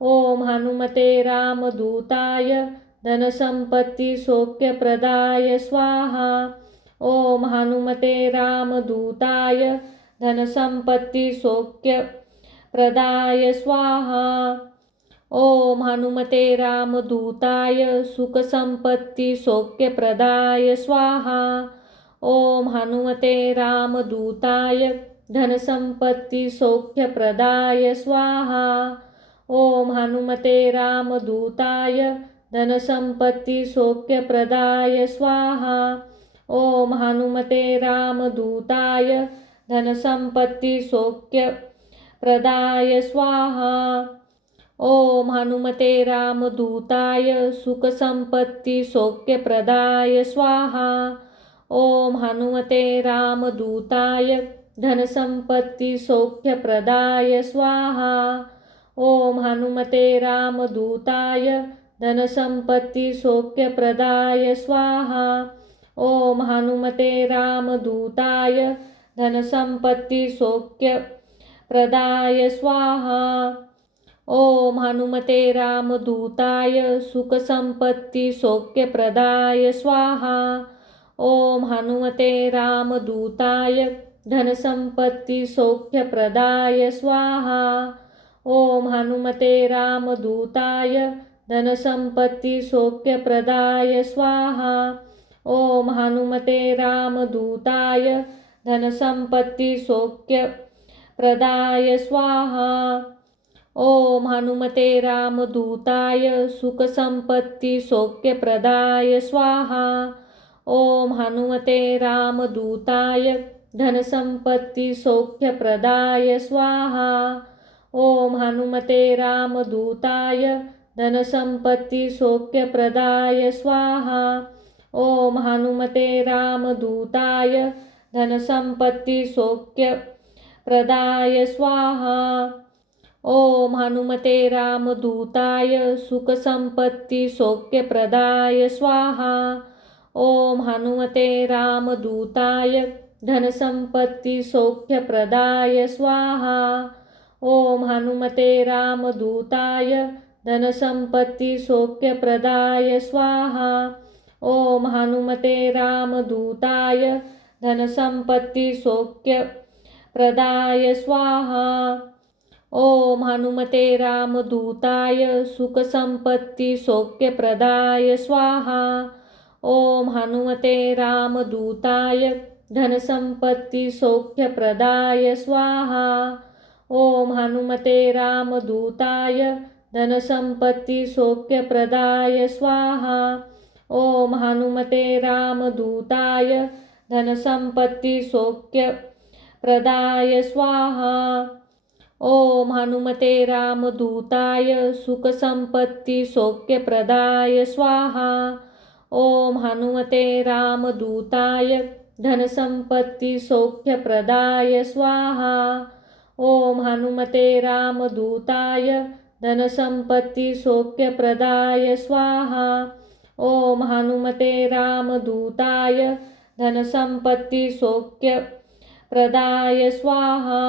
ओम हनुमते रामदूताय धनसंपत्ति सौख्यप्रदाय स्वाहा। ओम हनुमते रामदूताय धनसंपत्ति सौख्यप्रदाय स्वाहा। ओम हनुमते रामदूताय सुखसंपत्ति सौख्यप्रदाय स्वाहा। ओम हनुमते रामदूताय धनसंपत्ति सौख्यप्रदाय स्वाहा। ओम हनुमते रामदूताय धनसंपत्ति सौख्यप्रदाय स्वाहा। ओम हनुमते रामदूताय धनसंपत्ति सौख्यप्रदाय स्वाहा। ओम हनुमते रामदूताय सुखसंपत्ति सौख्यप्रदाय स्वाहा। ओम हनुमते रामदूताय धनसंपत्ति सौख्यप्रदाय स्वाहा। ओम हनुमते रामदूताय धनसंपत्ति सौख्यप्रदाय स्वाहा। ओम हनुमते रामदूताय धनसंपत्ति सौख्यप्रदाय स्वाहा। ओम हनुमते रामदूताय सुखसंपत्ति सौख्यप्रदाय स्वाहा। ओम हनुमते रामदूताय धनसंपत्ति सौख्यप्रदाय स्वाहा। ओम हनुमते रामदूताय धनसंपत्ति सौख्यप्रदाय स्वाहा। ओम हनुमते रामदूताय धनसंपत्ति सौख्यप्रदाय स्वाहा। ओम हनुमते रामदूताय सुखसंपत्ति सौख्यप्रदाय स्वाहा। ओम हनुमते रामदूताय धनसंपत्ति सौख्यप्रदाय स्वाहा। ओम हनुमते रामदूताय धनसंपत्ति सौख्यप्रदाय स्वाहा। ओम हनुमते रामदूताय धनसंपत्ति सौख्यप्रदाय स्वाहा। ओम हनुमते रामदूताय सुखसंपत्ति सौख्यप्रदाय स्वाहा। ओम हनुमते रामदूताय धनसंपत्ति सौख्यप्रदाय स्वाहा। ओम हनुमते रामदूताय धनसंपत्ति सौख्यप्रदाय स्वाहा। ओम हनुमते रामदूताय धनसंपत्ति सौख्यप्रदाय स्वाहा। ओम हनुमते रामदूताय सुखसंपत्ति सौख्यप्रदाय स्वाहा। ओम हनुमते रामदूताय धनसंपत्ति सौख्यप्रदाय स्वाहा। ओम हनुमते रामदूताय धनसंपत्ति सौख्यप्रदाय स्वाहा। ओम हनुमते रामदूताय धनसंपत्ति सौख्यप्रदाय स्वाहा। ओम हनुमते रामदूताय सुखसंपत्ति सौख्यप्रदाय स्वाहा। ओम हनुमते रामदूताय धनसंपत्ति सौख्यप्रदाय स्वाहा। ओम हनुमते रामदूताय धनसंपत्ति सौख्यप्रदाय स्वाहा। ओम हनुमते रामदूताय धनसंपत्ति सौख्यप्रदाय स्वाहा।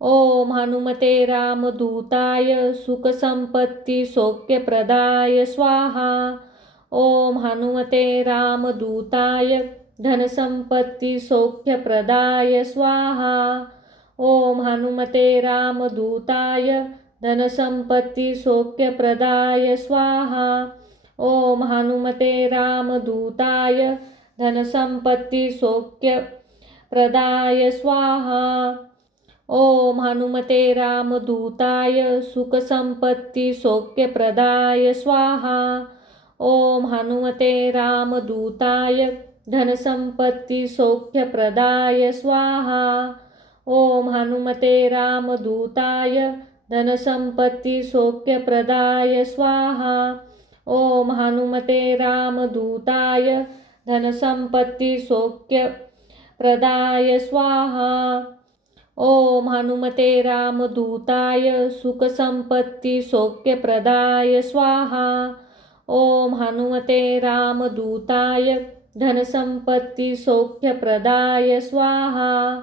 ओम हनुमते रामदूताय सुखसंपत्ति सौख्यप्रदाय स्वाहा। ओम हनुमते रामदूताय धनसंपत्ति सौख्यप्रदाय स्वाहा। ओम हनुमते रामदूताय धनसंपत्ति सौख्यप्रदाय स्वाहा। ओम हनुमते रामदूताय धनसंपत्ति सौख्यप्रदाय स्वाहा। ओम हनुमते रामदूताय सुखसंपत्ति सौख्यप्रदाय स्वाहा। ओम हनुमते रामदूताय धनसंपत्ति सौख्यप्रदाय स्वाहा। ओम हनुमते रामदूताय धनसंपत्ति सौख्यप्रदाय स्वाहा। ओम हनुमते रामदूताय धनसंपत्ति सौख्यप्रदाय स्वाहा। ओम हनुमते रामदूताय सुखसंपत्ति सौख्यप्रदाय स्वाहा। ओम हनुमते रामदूताय धनसंपत्ति सौख्यप्रदाय स्वाहा।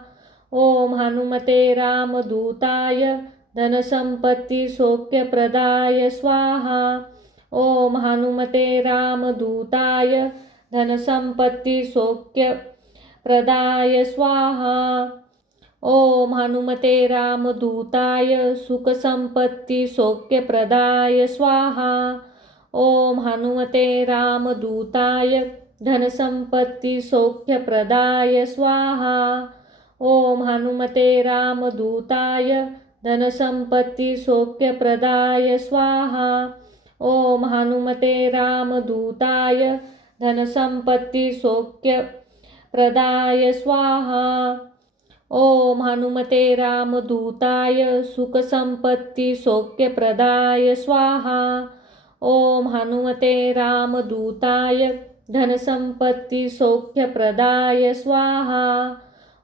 ओम हनुमते रामदूताय धनसंपत्ति सौख्यप्रदाय स्वाहा। ओम हनुमते रामदूताय धनसंपत्ति सौख्यप्रदाय स्वाहा। ओम हनुमते रामदूताय सुखसंपत्ति सौख्यप्रदाय स्वाहा। ओम हनुमते रामदूताय धनसंपत्ति सौख्यप्रदाय स्वाहा। ओम हनुमते रामदूताय धनसंपत्ति सौख्यप्रदाय स्वाहा। ओम हनुमते रामदूताय धनसंपत्ति सौख्यप्रदाय स्वाहा। ओम हनुमते रामदूताय सुखसंपत्ति सौख्यप्रदाय स्वाहा। ओम हनुमते रामदूताय धनसंपत्ति सौख्यप्रदाय स्वाहा।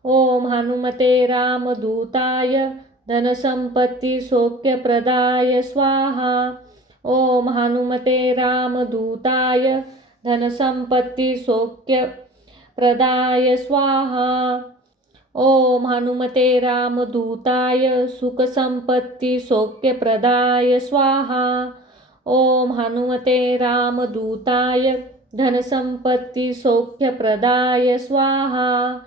ओम हनुमते रामदूताय धनसंपत्ति सौख्यप्रदाय स्वाहा। ओम हनुमते रामदूताय धनसंपत्ति सौख्यप्रदाय स्वाहा। ओम हनुमते रामदूताय सुखसंपत्ति सौख्यप्रदाय स्वाहा। ओम हनुमते रामदूताय धनसंपत्ति सौख्यप्रदाय स्वाहा।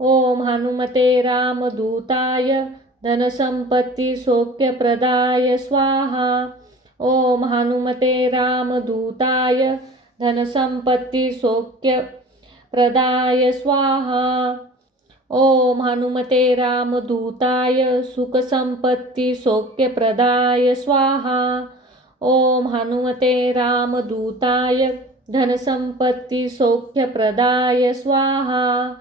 ओम हनुमते रामदूताय धनसंपत्ति सौख्यप्रदाय स्वाहा। ओम हनुमते रामदूताय धनसंपत्ति सौख्यप्रदाय स्वाहा। ओम हनुमते रामदूताय सुखसंपत्ति सौख्यप्रदाय स्वाहा। ओम हनुमते रामदूताय धनसंपत्ति सौख्यप्रदाय स्वाहा।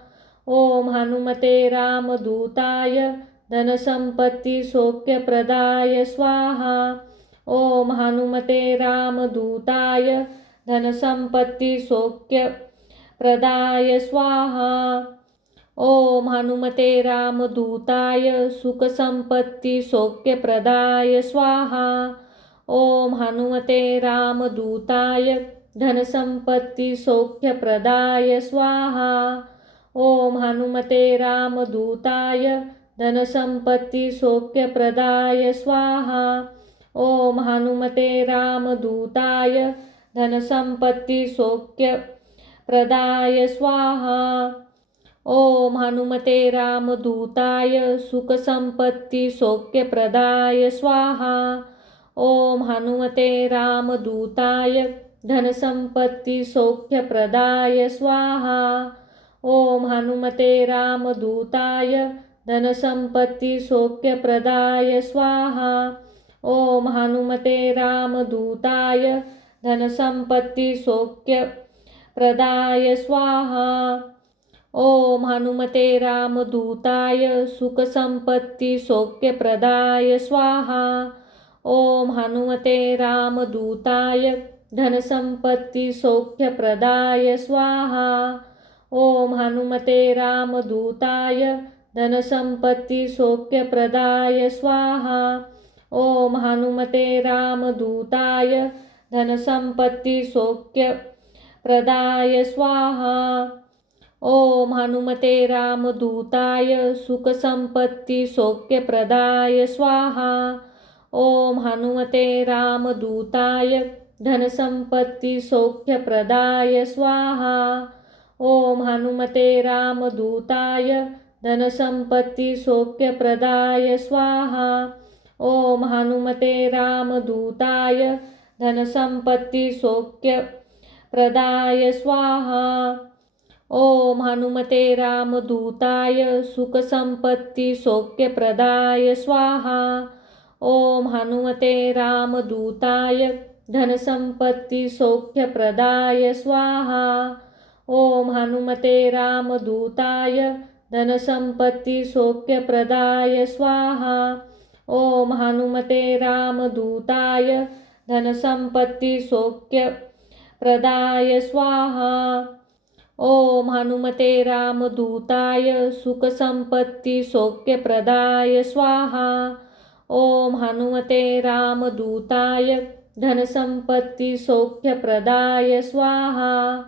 ओम हनुमते रामदूताय धनसंपत्ति सौख्यप्रदाय स्वाहा। ओम हनुमते रामदूताय धनसंपत्ति सौख्यप्रदाय स्वाहा। ओम हनुमते रामदूताय सुखसंपत्ति सौख्यप्रदाय स्वाहा। ओम हनुमते रामदूताय धनसंपत्ति सौख्यप्रदाय स्वाहा। ओम हनुमते रामदूताय धनसंपत्ति सौख्यप्रदाय स्वाहा। ओम हनुमते रामदूताय धनसंपत्ति सौख्यप्रदाय स्वाहा। ओम हनुमते रामदूताय सुखसंपत्ति सौख्यप्रदाय स्वाहा। ओम हनुमते रामदूताय धनसंपत्ति सौख्यप्रदाय स्वाहा। ओम हनुमते रामदूताय धनसंपत्ति सौख्यप्रदाय स्वाहा। ओम हनुमते रामदूताय धनसंपत्ति सौख्यप्रदाय स्वाहा। ओम हनुमते रामदूताय सुखसंपत्ति सौख्यप्रदाय स्वाहा। ओम हनुमते रामदूताय धनसंपत्ति सौख्यप्रदाय स्वाहा। ओम हनुमते रामदूताय धनसंपत्ति सौख्यप्रदाय स्वाहा। ओम हनुमते रामदूताय धनसंपत्ति सौख्यप्रदाय स्वाहा। ओम हनुमते रामदूताय सुखसंपत्ती सौख्यप्रदाय स्वाहा। ओम हनुमते रामदूताय धनसंपत्ती सौख्यप्रदाय स्वाहा। ओम हनुमते रामदूताय धनसंपत्ती सौख्यप्रदाय स्वाहा। ओम हनुमते रामदूताय धनसंपत्ती सौख्यप्रदाय स्वाहा। ओम हनुमते रामदूताय सुखसंपत्ती सौख्यप्रदाय स्वाहा। ओम हनुमते रामदूताय धनसंपत्ती सौख्यप्रदाय स्वाहा। ओम हनुमते रामदूताय धनसंपत्ती सौख्यप्रदाय स्वाहा। ओम हनुमते रामदूताय धनसंपत्ती सौख्यप्रदाय स्वाहा। ओम हनुमते रामदूताय सुखसंपत्ती सौख्यप्रदाय स्वाहा। ओम हनुमते रामदूताय धनसंपत्ती सौख्यप्रदाय स्वाहा।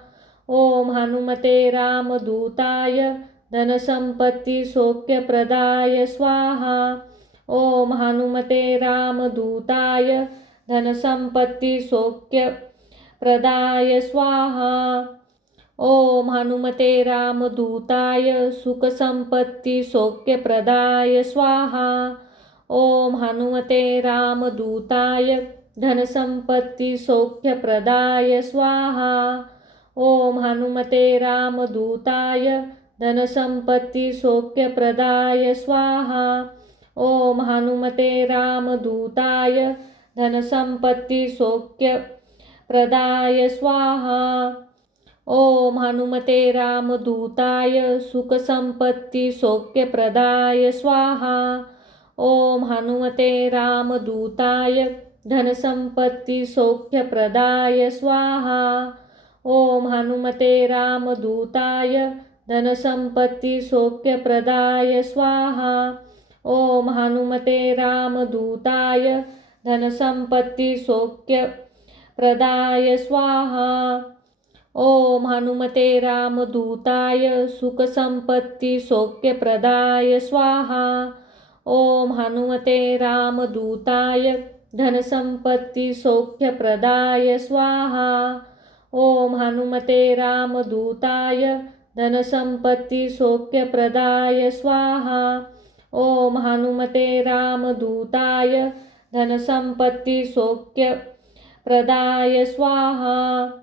ओम हनुमते रामदूताय धनसंपत्ती सौख्यप्रदाय स्वाहा। ओम हनुमते रामदूताय धनसंपत्ती सौख्यप्रदाय स्वाहा। ओम हनुमते रामदूताय सुखसंपत्ती सौख्यप्रदाय स्वाहा। ओम हनुमते रामदूताय धनसंपत्ती सौख्यप्रदाय स्वाहा। ओम हनुमते रामदूताय धनसंपत्ती सौख्यप्रदाय स्वाहा। ओम हनुमते रामदूताय धनसंपत्ती सौख्यप्रदाय स्वाहा। ओम हनुमते रामदूताय सुखसंपत्ती सौख्यप्रदाय स्वाहा। ओम हनुमते रामदूताय धनसंपत्ती सौख्यप्रदाय स्वाहा। ओम हनुमते रामदूताय धनसंपत्ती सौख्यप्रदाय स्वाहा। ओम हनुमते रामदूताय धनसंपत्ती सौख्यप्रदाय स्वाहा। ओम हनुमते रामदूताय सुखसंपत्ती सौख्यप्रदाय स्वाहा। ओम हनुमते रामदूताय धनसंपत्ती सौख्यप्रदाय स्वाहा। ओम हनुमते रामदूताय धनसंपत्ती सौख्यप्रदाय स्वाहा। ओम हनुमते रामदूताय धनसंपत्ती सौख्यप्रदाय स्वाहा।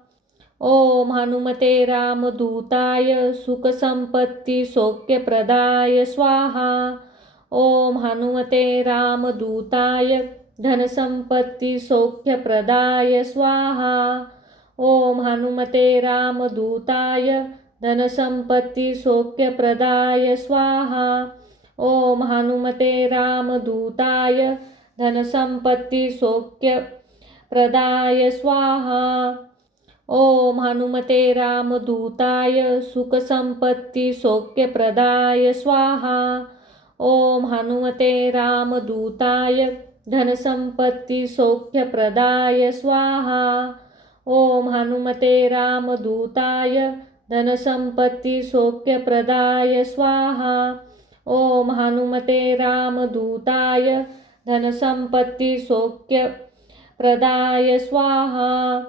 ओम हनुमते रामदूताय सुखसंपत्ती सौख्यप्रदाय स्वाहा। ओम हनुमते रामदूताय धनसंपत्ती सौख्यप्रदाय स्वाहा। ओम हनुमते रामदूताय धनसंपत्ती सौख्यप्रदाय स्वाहा। ओम हनुमते रामदूताय धनसंपत्ती सौख्यप्रदाय स्वाहा। ओम हनुमते रामदूताय सुखसंपत्ती सौख्यप्रदाय स्वाहा। ओम हनुमते रामदूताय धनसंपत्ती सौख्यप्रदाय स्वाहा। ओम हनुमते रामदूताय धनसंपत्ती सौख्यप्रदाय स्वाहा। ओम हनुमते रामदूताय धनसंपत्ती सौख्यप्रदाय स्वाहा।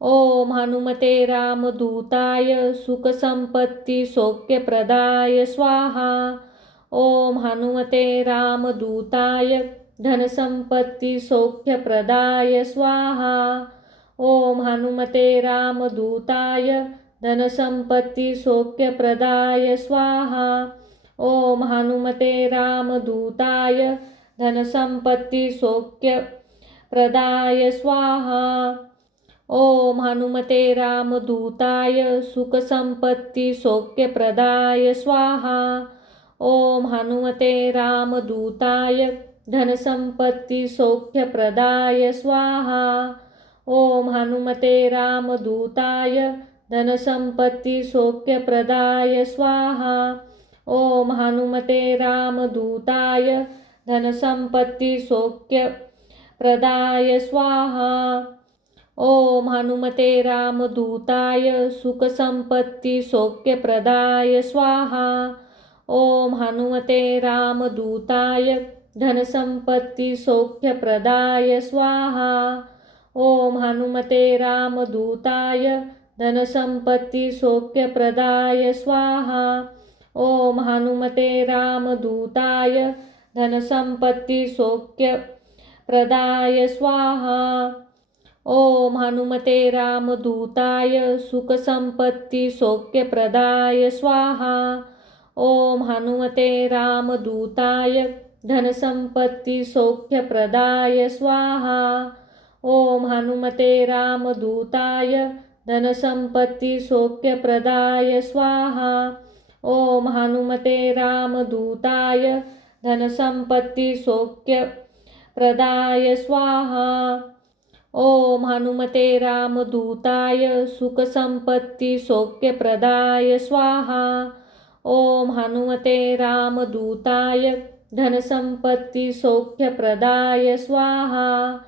ओम हनुमते रामदूताय सुखसंपत्ती सौख्यप्रदाय स्वाहा। ओम हनुमते रामदूताय धनसंपत्ती सौख्यप्रदाय स्वाहा। ओम हनुमते रामदूताय धनसंपत्ती सौख्यप्रदाय स्वाहा। ओम हनुमते रामदूताय धनसंपत्ती सौख्यप्रदाय स्वाहा। ओम हनुमते रामदूताय सुखसंपत्ती सौख्यप्रदाय स्वाहा। ओम हनुमते रामदूताय धनसंपत्ती सौख्यप्रदाय स्वाहा। ओम हनुमते रामदूताय धनसंपत्ती सौख्यप्रदाय स्वाहा। ओम हनुमते रामदूताय धनसंपत्ती सौख्यप्रदाय स्वाहा। ओम हनुमते रामदूताय सुखसंपत्ती सौख्यप्रदाय स्वाहा। ओम हनुमते रामदूताय धनसंपत्ती सौख्यप्रदाय स्वाहा। ओम हनुमते रामदूताय धनसंपत्ती सौख्यप्रदाय स्वाहा। ओम हनुमते रामदूताय धनसंपत्ती सौख्यप्रदाय स्वाहा। ओम हनुमते रामदूताय सुखसंपत्ती सौख्यप्रदाय स्वाहा। ओम हनुमते रामदूताय धनसंपत्ती सौख्यप्रदाय स्वाहा। ओम हनुमते रामदूताय धनसंपत्ती सौख्यप्रदाय स्वाहा। ओम हनुमते रामदूताय धनसंपत्ती सौख्यप्रदाय स्वाहा। ओम हनुमते रामदूताय सुखसंपत्ती सौख्यप्रदाय स्वाहा। ओम हनुमते रामदूताय धनसंपत्ती सौख्यप्रदाय स्वाहा।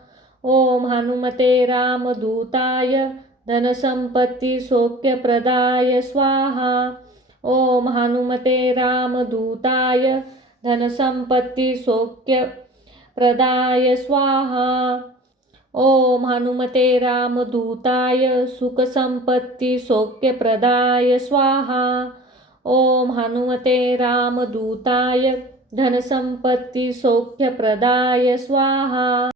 ओम हनुमते रामदूताय धनसंपत्ती सौख्यप्रदाय स्वाहा। ओम हनुमते रामदूताय धनसंपत्ती सौख्यप्रदाय स्वाहा। ओम हनुमते रामदूताय सुखसंपत्ती सौख्यप्रदाय स्वाहा। ओम हनुमते रामदूताय धनसंपत्ती सौख्यप्रदाय स्वाहा।